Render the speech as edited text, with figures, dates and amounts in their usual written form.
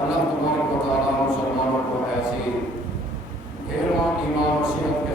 اللہ تبارک و تعالیٰ مسلمانوں کو ایسی گہرا ایمان اور صحت